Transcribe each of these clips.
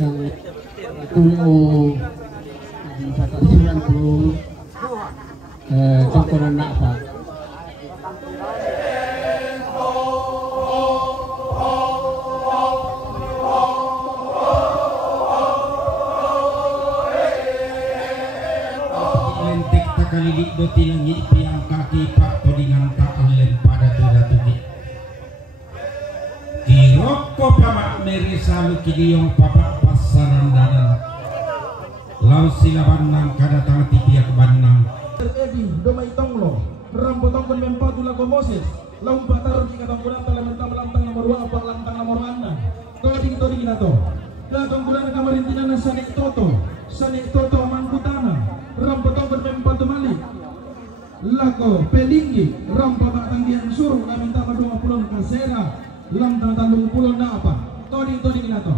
yang tuyo di batasiran tu congkonan nak apa lentik takalilik do tilangi piang kaki pak todingan tak alen pada teratuki kiroko pamak meri salu kidiyong papak pasaran dadan lau silaban nang kada tang tipiak banang Edi domai tonglo rambotong kon mempatu lago Moses lompat taruh di katong kurang dalam lantang nomor 2 apa lantang nomor 6 toding nato katong kurang kamarintinan sanik toto mangkutana rambotong kon mempatu malik lago pelinggi rampabak tanggian suruh kami tambah 20 kasera lantang 30 na apa toding nato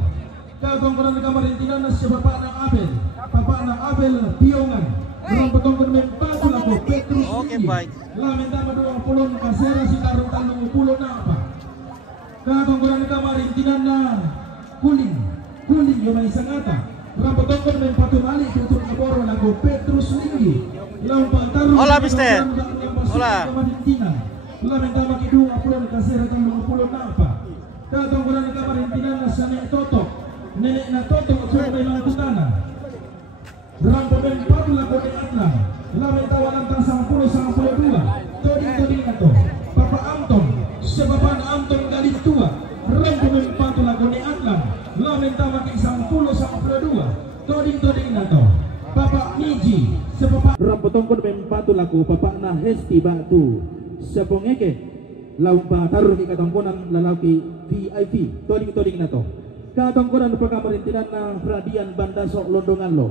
katong kurang kamarintinan sebab bapak na Abel piongan rambotong kon mempatu lago Petrus lamin tambah 20 kasera si taruh 30 na apa katong kurang kamarintinan na kuling yung may sangata rambotong kon mempatu malik tutur kaporo lago Petrus linggi lompat taruh hola mister hola lamin tambah 20 kasera 30 na apa katong kurang kamarintinan na sa nenek na toto kung may mga tutana rampo mempatu lago de atlang lamin tawanan tang 10-12 toding na to Papa Anton sebaba na Anton galit tua rampo mempatu lago de atlang lamin tawa kay 10-12 toding na to Papa Niji sebaba rampo tongkon mempatu lago Papa na Hesti batu sepongeke laumpa taruh di katongkonan lalaki VIP toding na to katongkonan pagkamarintinan na Fradian Bandasok Londongan lo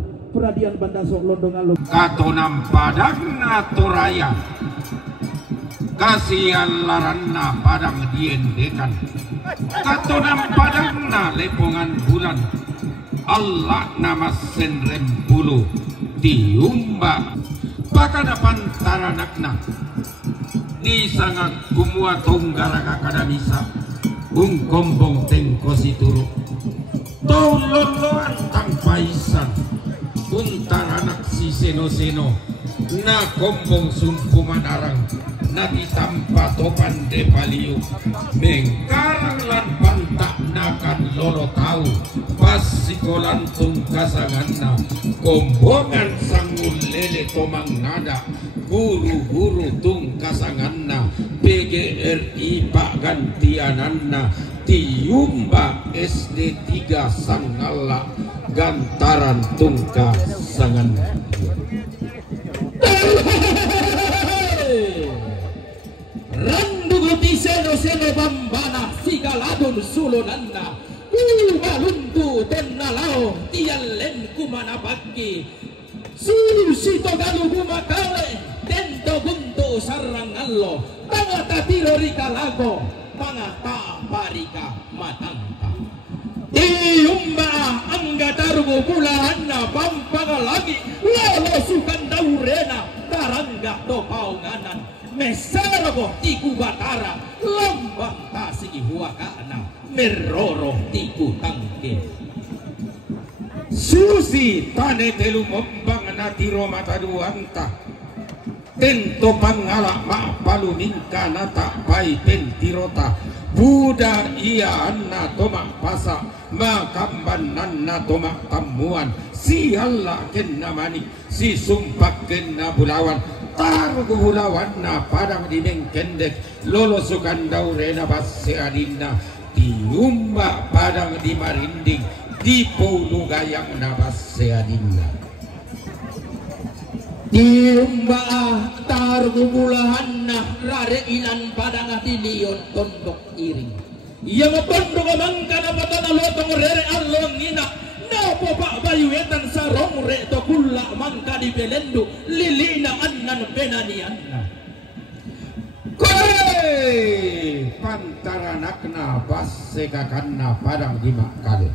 katonam padang naturaya kasihan laranna padang diendekan katonam padang na lepongan bulan Allah nama senrem bulu tiumba pakana pantaranakna ni sangat kumua tunggara kadamisa kombong tengkosi turu tololoan tanpa isan untar anak si seno-seno na kombong sumpuman arang na ditampa topan de paliu mengkarang lan pantak nakan lolo tau pas sikolan tungkasangan na kombongan sangul lele tomang nada guru-guru tungkasangan na PGRI pak gantianan na tiumba SD 3 Sangala gantaran tungkasangan randuguti seno-seno bambana sigaladon sulonanna baluntu tennalao tialen kumana bagi susito galu gumakale tento gunto sarangallo tangata tiro rikalago tangata barika matangka tiumba angga tarugo pulahanna pampagalagi lolo sukan daurena tarangga topaunganan mesarago tiku batara lambang tasigi huakana meroro tiku tangke susi tane telu membang natiro mata duanta tento pangala ma palu ningka nata pai pentirota Buddha iya anna tomak pasa makamban nanna tomak tamuan si Allah kenna mani si sumpak kenna bulawan tarugu bulawan na padang di mengkendek lolo sukan daurena basse adinna tiumba padang di marinding di pulu gayang na basse adinna tiumba tarugu bulahan na rare ilan padang di lion tondok iring yang tondok mangka na patana lotong rere allong ina napo pak bayuetan sarong re to kulla mangka di belendu lilina annan penanianna pantaranakna basse kakanna padang di makkale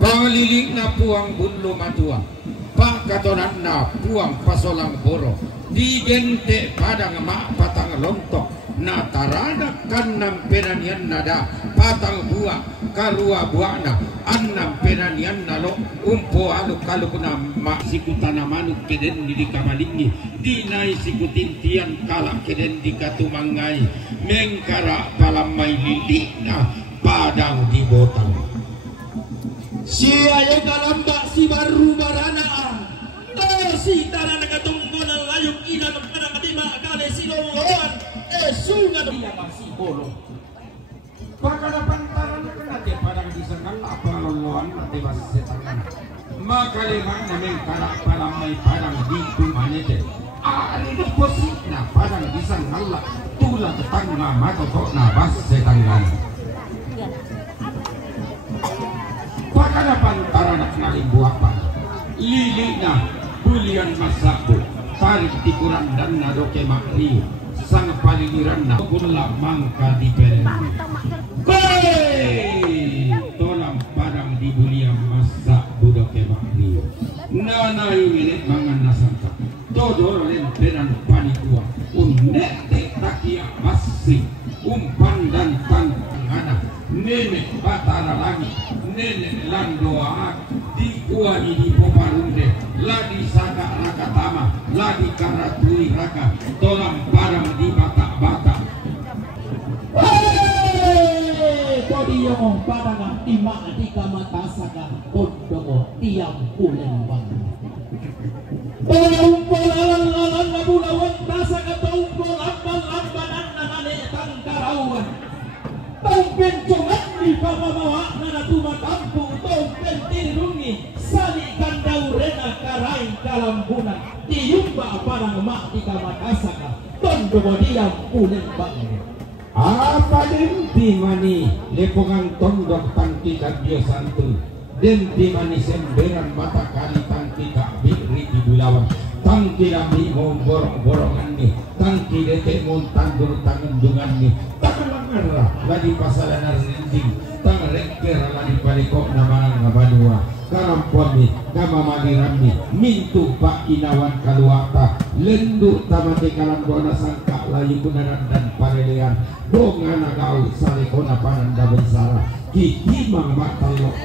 balilingna puang bunlu matua pak katonanna puang pasolang boro di gente padang mak patang lontok na tarana kanam penanian nada patang buah karua buana annam penanian nalo umpo alu kalau kuna sikutana manuk keden di kamalingi dinai sikutintian kala keden di katumangai mengkara palamai lilina padang di botang siaya kalamba si baru barana si tanah nakatunggunan layuk ina ng kadima kale siloloan sungan dia masih bolong pakala pantaran na kanate parang disangal apaloloan nate basetangan makaliman na mengkara palamay parang dito manete ari na posik na parang disangal tulad tanga matoto na basetangan pakala pantaran na kanalibuapan lili na bulian masako tarik tikuran dan nadoke makriyo sang paligiran na kunla mangka di peren tolam padang di bulia masa budoke makriyo nanayu ini mangan nasangka todor len peran panikua unete takia masih umpan dan tangana nenek batara lagi nenek landoa di gua di poparunde lagi saka raka tama lagi karatui raka tolam barang di bata-bata kodiyong padang tima di kamata saka kodogo tiang kulembang tolam polalan nabulawan tasaka taupo lamban-lambanan nanane tangkarawan tongpen congat di pamamawa nana tumatampu tongpen tirungi sali kandau rena karai kalambunan tiumba parang mak di kamakasaka tondo diam kulembang apa denti mani lepongan tondok tangki kadio santu denti mani semberan mata kali tangki kak bikri di bulawan tangki lami borong-borongan nih tangki detek montandur tangendungan nih takalangarlah lagi pasaran arinding tang reker lagi palikok namanang ngabadua karamponi nama madirami mintu pak inawan kaluata lendu tamate kalambona sangka layu kunaran dan parelean dongana kau salikona pananda besara kikimang matalok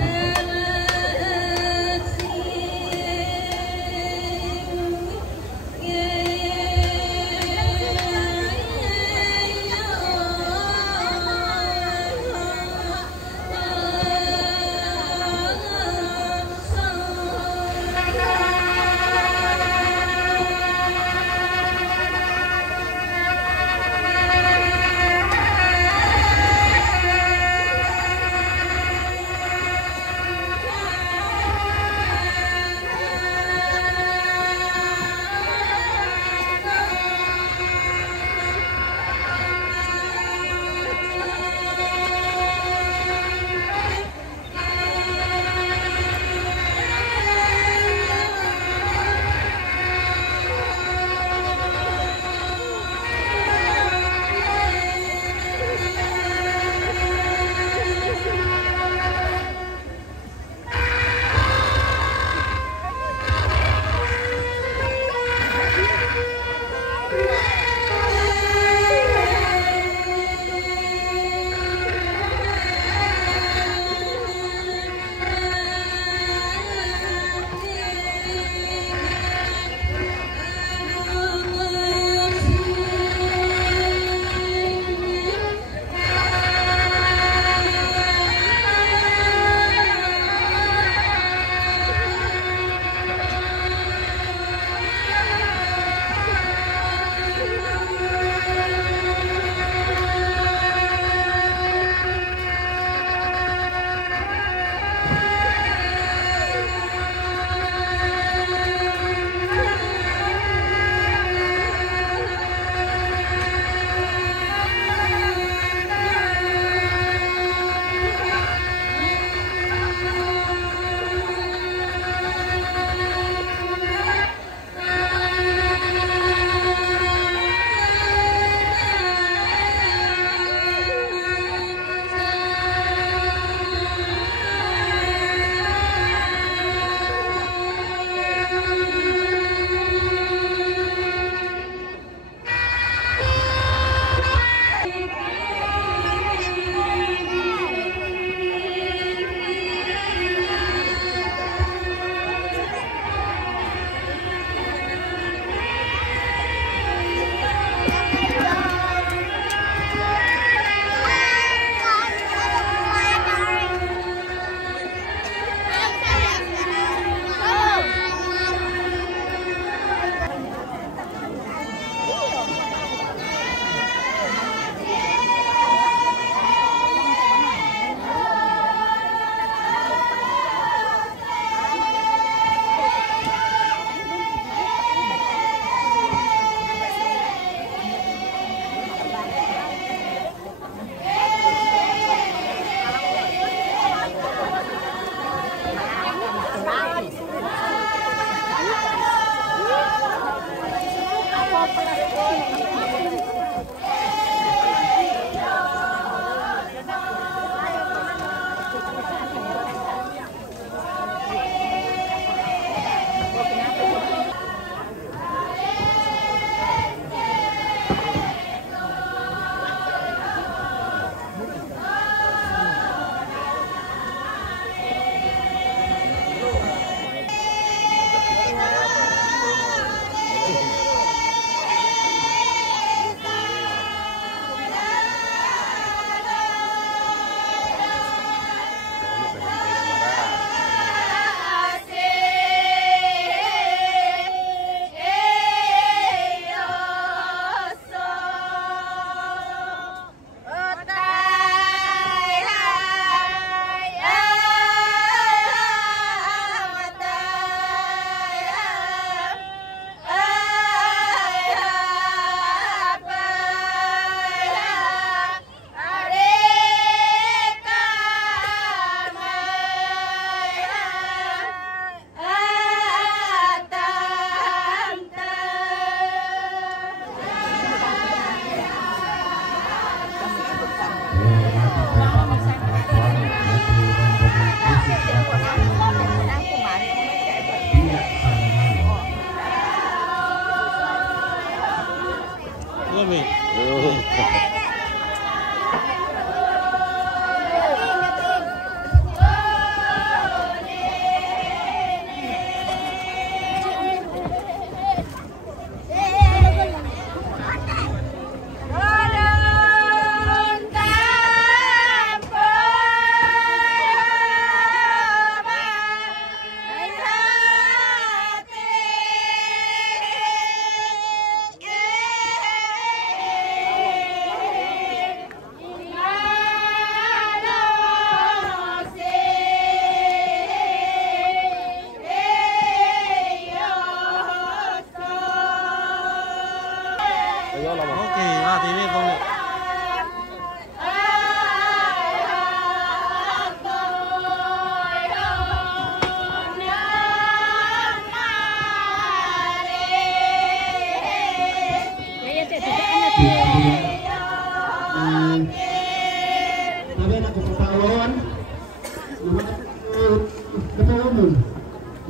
Kamu.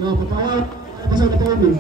Nah, pesawat pasang ke kami.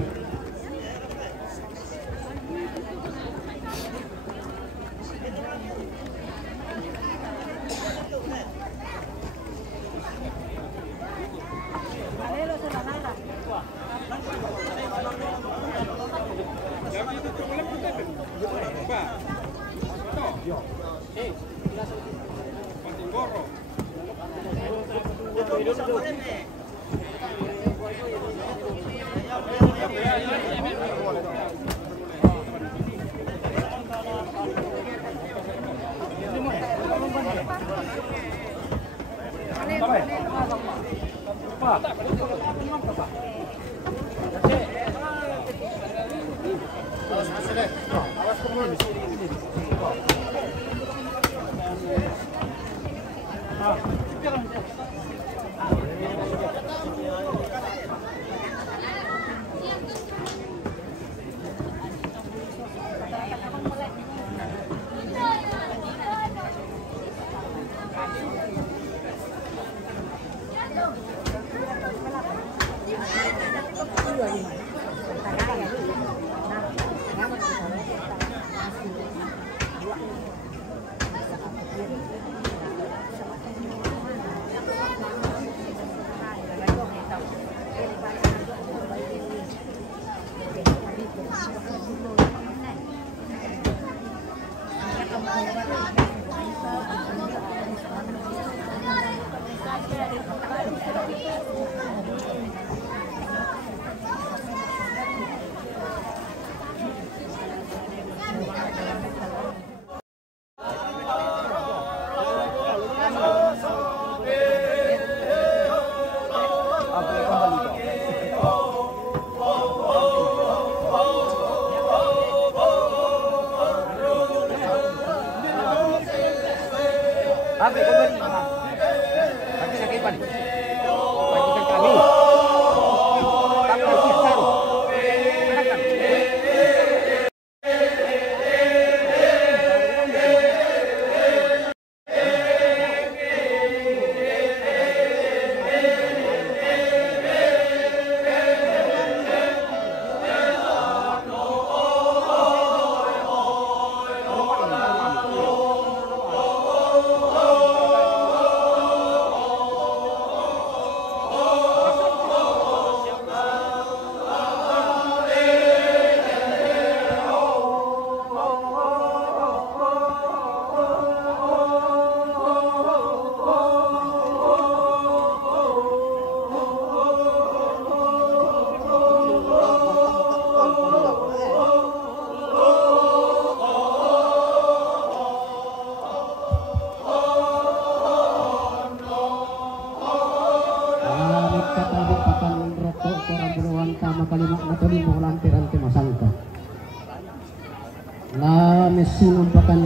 Messi merupakan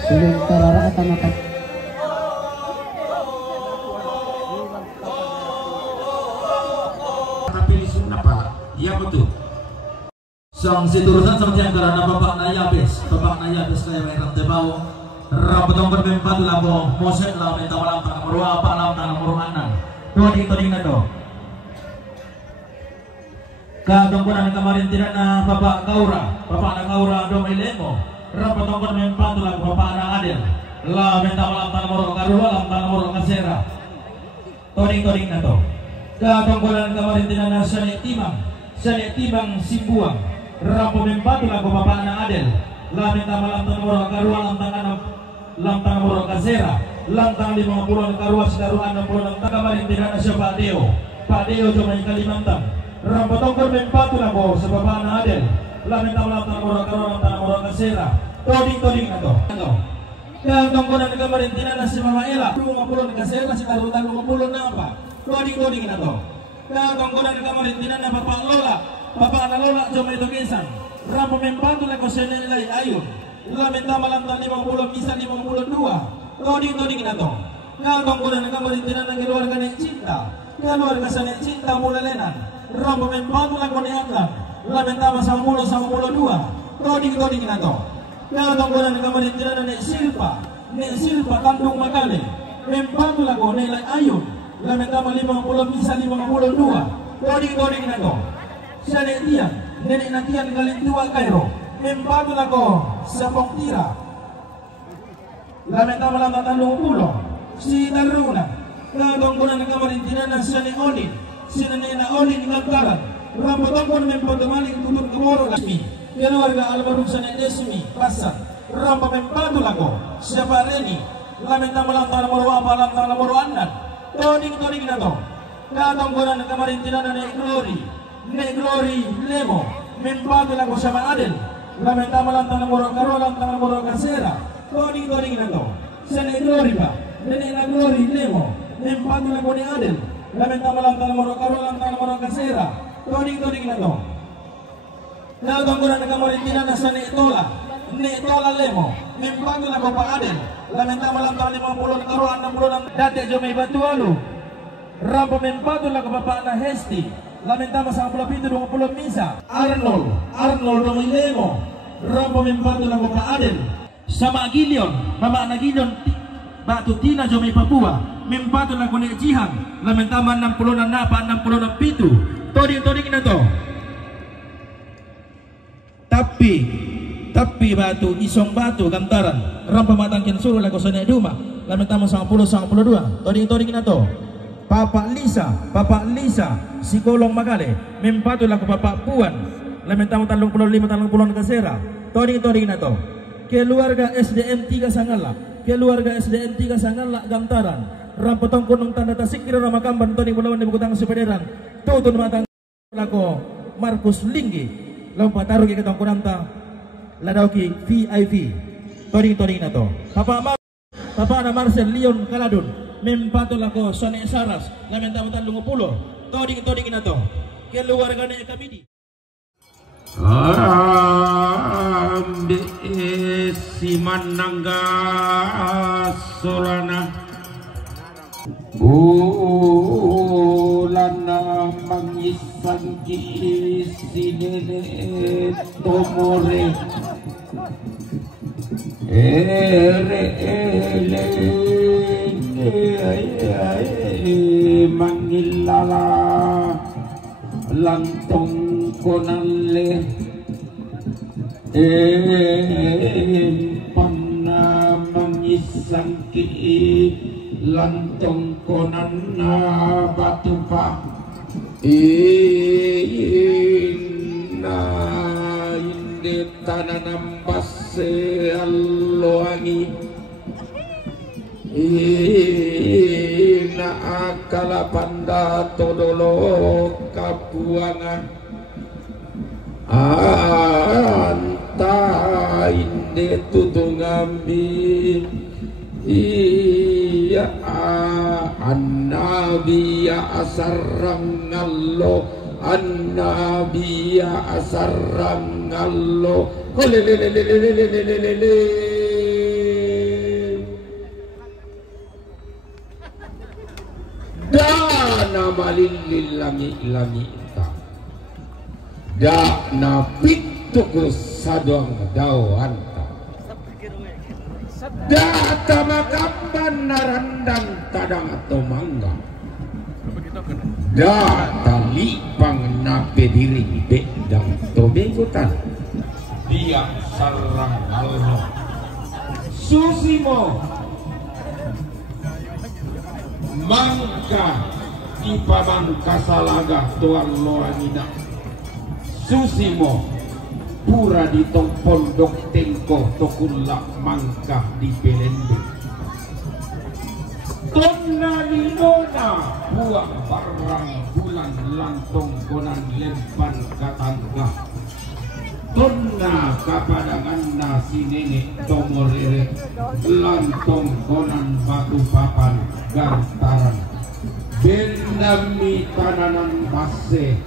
sementara rata-rata tapi sunnah pala. Iya betul. Sang siturusan seperti yang karena Bapak Nayabes kaya merah tebau. Rapotong berempat labo moset lah minta malam tanah meru apa lam tanah meru anan. Toding na do. Kaganggunan kemarin tidak na Bapak na Kaura do Melemo. Rapotong berempat labo Bapak na Adel. Lah minta malam tanah meru karua lam tanah meru kasera. Toding na do. Kaganggunan kemarin tidak na Sanek Timang Simbuang. Rapo membantu lagu Bapak na Adel. Lah minta malam tanah meru karua lam tanah meru kasera. Lantang 50 karua sedaruan 66 kemarin tidak na siya Pak Deo cuma yang Kalimantan. Rampotong berempatu lagu sa Bapak na Adel. Lah minta malam tanah meru karua lam tanah meru kasera. Toding na to. Kaganggunan kemarin tidak na si Mama Ella 50 kasera sedaruan 50 na apa. Toding na to. Kaganggunan kemarin tidak na Bapak na Lola cuma itu kisah. Rampo membantu lagu senilai ayun. Lah minta malam tanah 50 bisa 52. Toding na to. Kaganggunan kemarin tidak na keluarga ng cinta. Keluarga sa ng cinta mula lenan. Rampo membantu lagu ni Atlan. Lah minta masa 10 sa 52. Toding na to. Kaganggunan kemarin tidak na Silpa. Silpa Tandung Makale. Membantu lagu nilai ayun. lamen tama 50 misa 52 toring na to siya tiyan nenek natian galintiwa kairo empado na ko sa pongtira lamen tama lang tatanong pulo si Naruna kadong ko na nagkamarintinan na siya ni Olin sinanay na Olin ngagkaran rambotong ko na may pagdamaling tutun kamoro lasmi keluarga almarhum sana Desmi Pasar rampa empado na ko siya pa Reni lamen tama lang tanong moro apa lang tanong moro anan toring na to kadong ko na nagkamarintinan na ni Glory Lemo membado na ko siya maadel lamen tama lang tanong moro karolang tanong moro kasera toring na to siya ni Glory ba Nene na Glory Lemo membado na ko ni Adel lamen tama lang tanong moro karolang tanong moro kasera toring na to kadong ko na nagkamarintinan na siya ni Itola Lemo membado na ko pa Adel lamen tama lang tanong 50 karolan 60 dati jo may batualo rampo membado na ko pa na Hesti lamen tama sa 20 misa Arnold Lemo rampo membado na ko pa Adel sama Gilion mama na Gilion batu tina jo may Papua membado na ko ni Jihan lamen tama 60 na napa 67 toring na to tapi batu isong batu gantaran rampa matangkin suruh lagu sana duma lamen tama 10-52 toring na to Papa Lisa Sikolong Magale membado lagu Papa Puan lamen tama 35 kasera toring na to keluarga SDN 3 Sangala gantaran rampotong kunung tanda tasik kira ramakamban toring bulawan di bukutang sepederan tutun matang lagu Markus Linggi lompat taruh ke ketong kunanta ladauki VIP toring na to Papa na Marcel Leon Kaladun membado lagu Sone Saras lamen tama 30 toring na to keluarga ne Kamidi ambe simanangga solana ulana mangisan ki sinene tomore mangilala lantong konale panamang ki lantong konan na batu pa ina inde tananam base alloangi ina akala panda todolo kapuangan anta inde tutungambi iya annabiya asarrangallo annabiya asarrangallo lelelelelelelelele dana malililangi ta dana pituk sadong dawan data makamban narandang tadang atau mangga data lipang nape diri bedang tobegutan dia sarang Allah susimo mangka ipamangka salaga tuan loangina susimo pura di tong pondok tengko tokulla mangkah di pelende tonna linona buang barang bulan lantong konan lempan katangga tonna kapadangan nasi nenek tomorere lantong konan batu papan gantaran bendami tananan base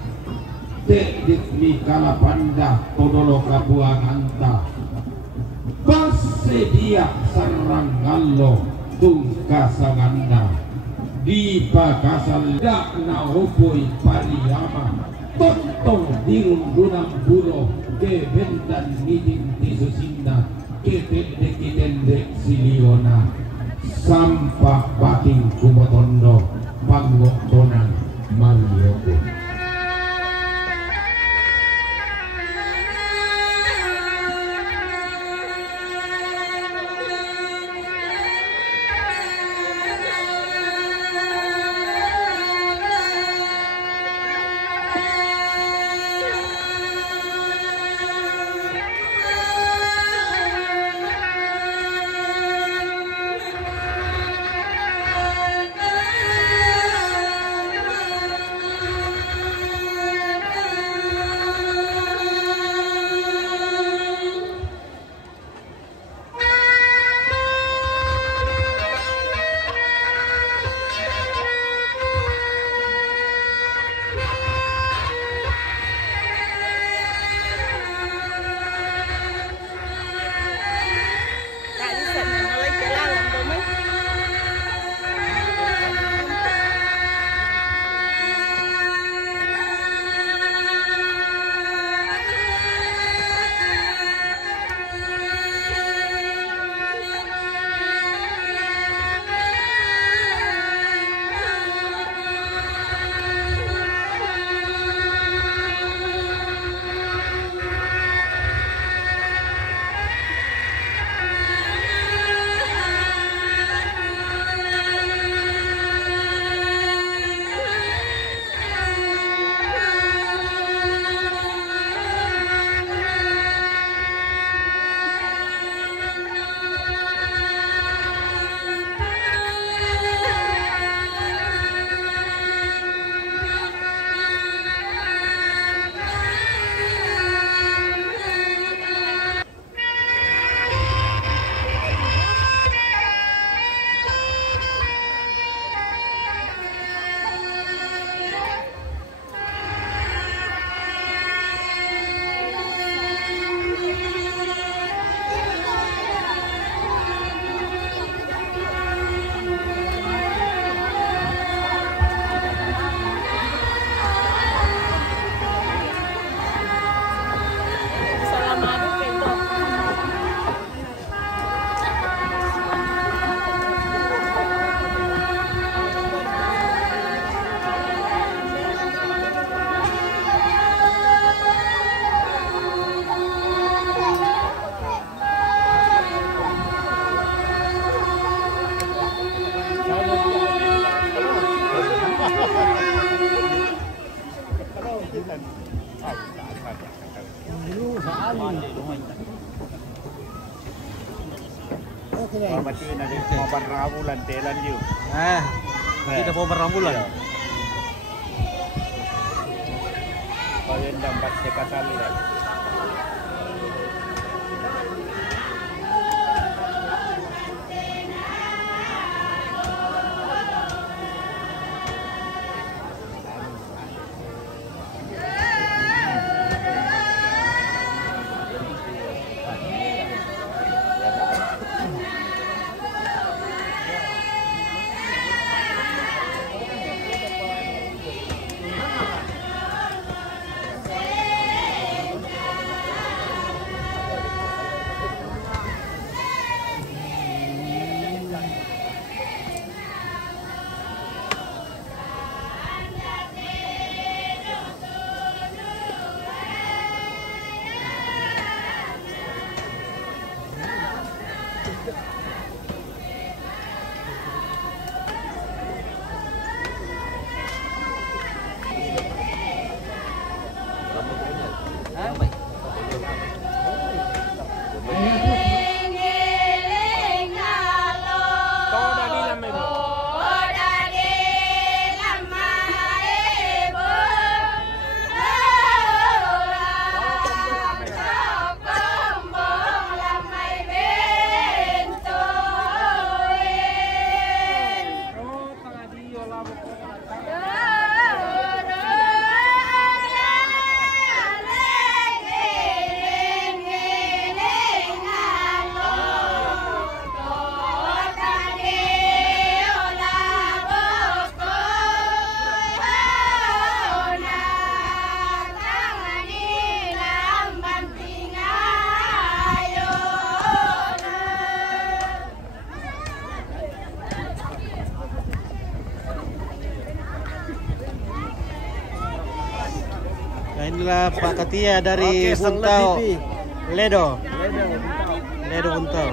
Dek mi kalapanda todolo kabuanganta basedia sarangallo tungkasanganda di pakasal dakna hopoi pariyama tontong dirundunang bulo ke bentan nidin tisusinda ke tende siliona sampah bating kumotondo panggokonan Malioko. Mati nanti mau rambulan telan you. Kita mau rambulan. Kalian dapat sekatan lah. Nah, inilah Pak Katia dari Buntau Ledo. Ledo Buntau.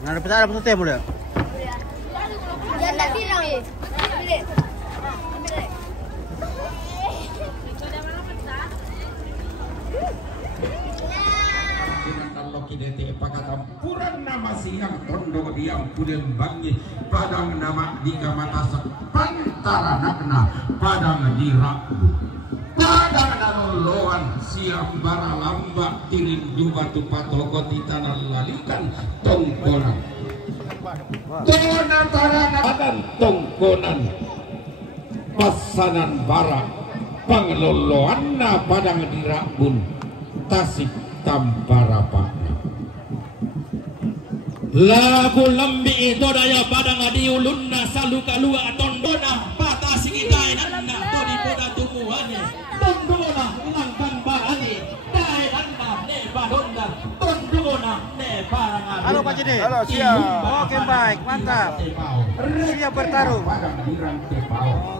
Nah, dapat ada betul boleh. Jangan bilang. Purang nama siang tondo diam pudem bangi padang nama diga mata sepantara nakna padang diraku padang nanoloan siam bara lamba tirindu batu patoko di tanah lalikan tongkonan padang tongkonan pasanan bara pangloloan na padang dirakbun tasik tamparapa lagu lembi itu daya padang adiulunna saluka lua tondona patasi idai nanda todi poda tumuhane tondona langkan bahani dai nanda ne badonda tondona ne parangan. Halo Pak Jide. Halo, siap. Oke, baik, mantap. Siap bertarung.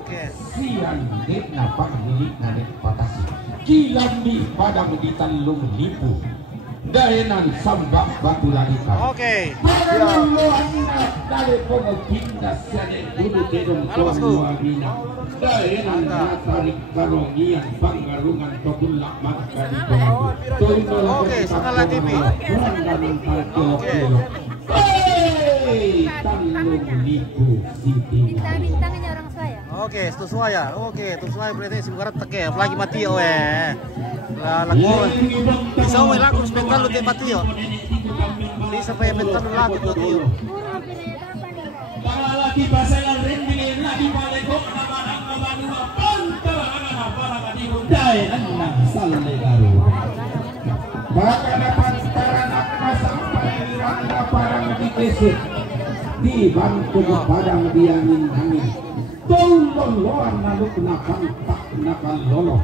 Oke. Sian dekna panggilik nadek patasi kilan di padang di talung lipu daenan sambak batu lalika. Oke. Paranglo anda dari pengopinda sene dulu dedong tuanuagina daenan tarik karongian pangarungan togulak makan Oke, Senala TV. Oke. Talung lipu siti. Bintang-bintangnya orang saya. Oke, Tuswaya. Oke, Tuswaya berarti sebenarnya teke, apalagi mati lagun. Bisa lagun sebentar lu mati Bisa pakai bentar lu lagu tuh tio. Lagi pasangan ringgit lagi palekok nama pantara para kadiun dai nang salle garu. Bahkan pantara nak sampai randa parang dikesut di bangku padang diangin angin. Tolong loan naluk nakan tak nakan lolo.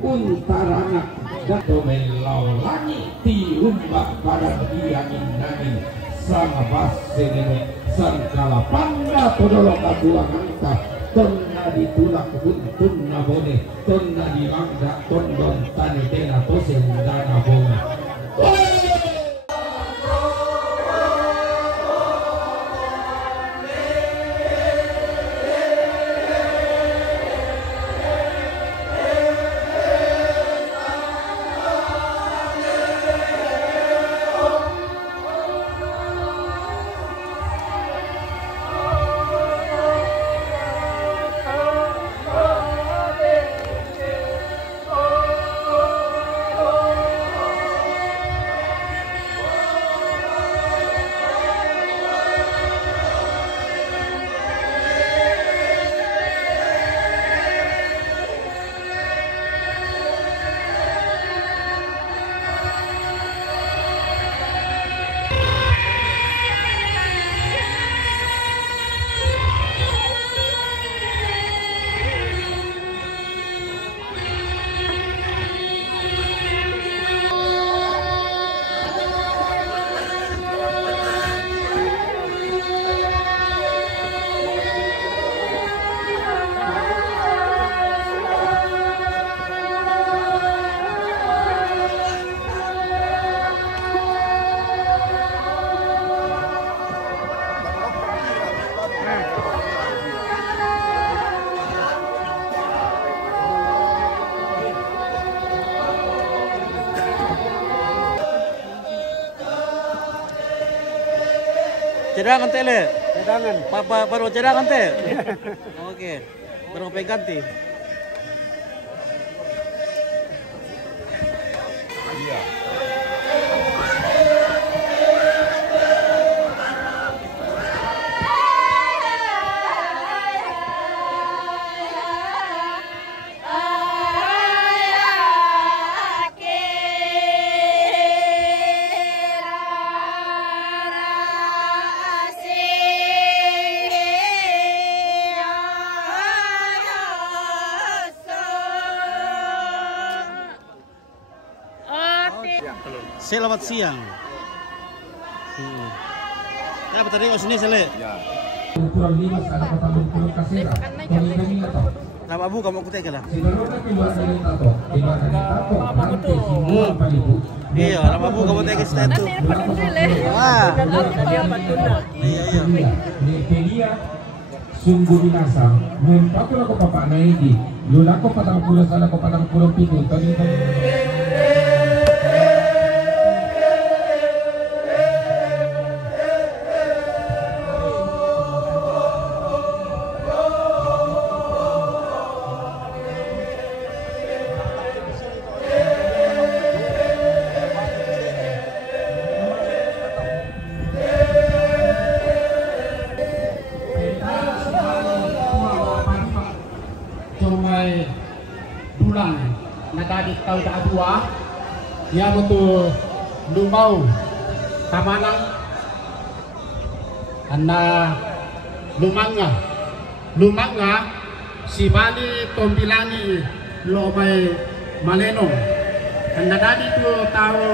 Untarana dato belau langit di umbak padang diangin angin. Sang base nene sang kalapanda podolo kabuang angka. Tonna ditulak buntun nabone. Tonna dirangga tondon tani tena tosen dana bonga. cadangan tele. Cadangan. Baru cadangan teh. Oke. Baru ganti. Iya. Selamat siang. Ya, tadi sini sele. Ya. Kurang 5 ada kota Bengkulu Kasera. Kami atau Nama abu kamu aku tega lah. Sibaruka keluar dari tato. Keluar dari tato. Nanti semua palibu. Iya, nama abu kamu tega itu. Wah. Iya. Dia sungguh binasa. Mempaku lako papa naiki. Lulako patang puluh sana ko patang puluh pitu. Tadi Comai bulan nadadi tahun kedua ya betul lumau tamanang anda lumanga si Bali tombilangi lomai maleno anda tadi tu tahu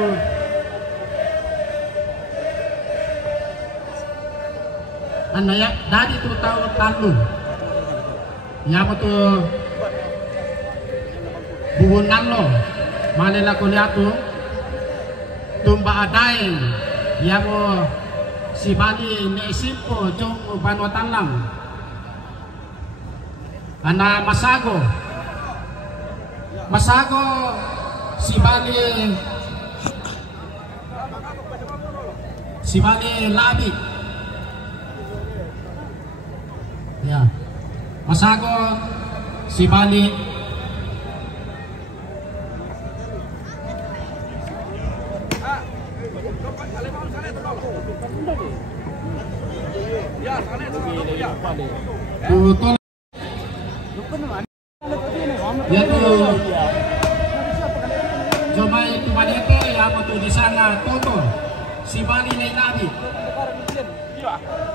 anda ya tadi tu tahu talu ya betul bubunan lo malela kuliatu tumba adain ya mo si Bali ne simpo jong banwatan lang ana masago si Bali labi ya masago si Bali Betul. Ya tuh. Coba itu itu yang waktu di sana Toto si Bali naik tadi.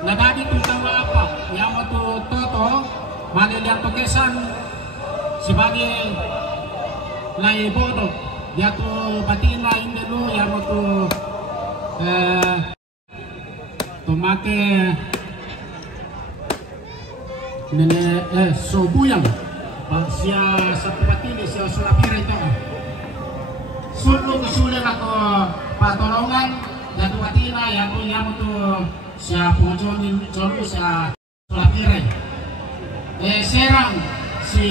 Nah tadi tuh tahu apa? Yang waktu Toto Bali lihat pekesan si Bali lagi bodoh. Dia tuh batina ini dulu yang waktu tomate nene sobuyang sia satu patini sia sulapira itu sulu kesulian aku patolongan dan patina yang tuh sia pojoni jolu sia sulapira serang si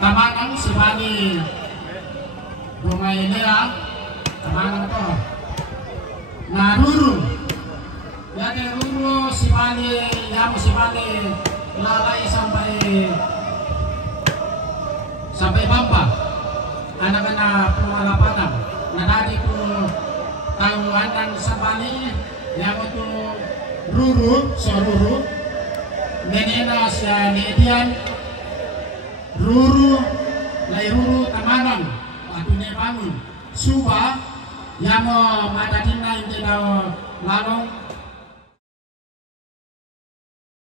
tamanang si Bali rumah ini ya tamanang tuh nah ruru si Bali lalai sampai Bamba anak-anak pengalapatan nah dari itu tahuan sabali yang itu ruru menena sia nedian ruru tamanang atune bangun suba yang mau madadina ini lalong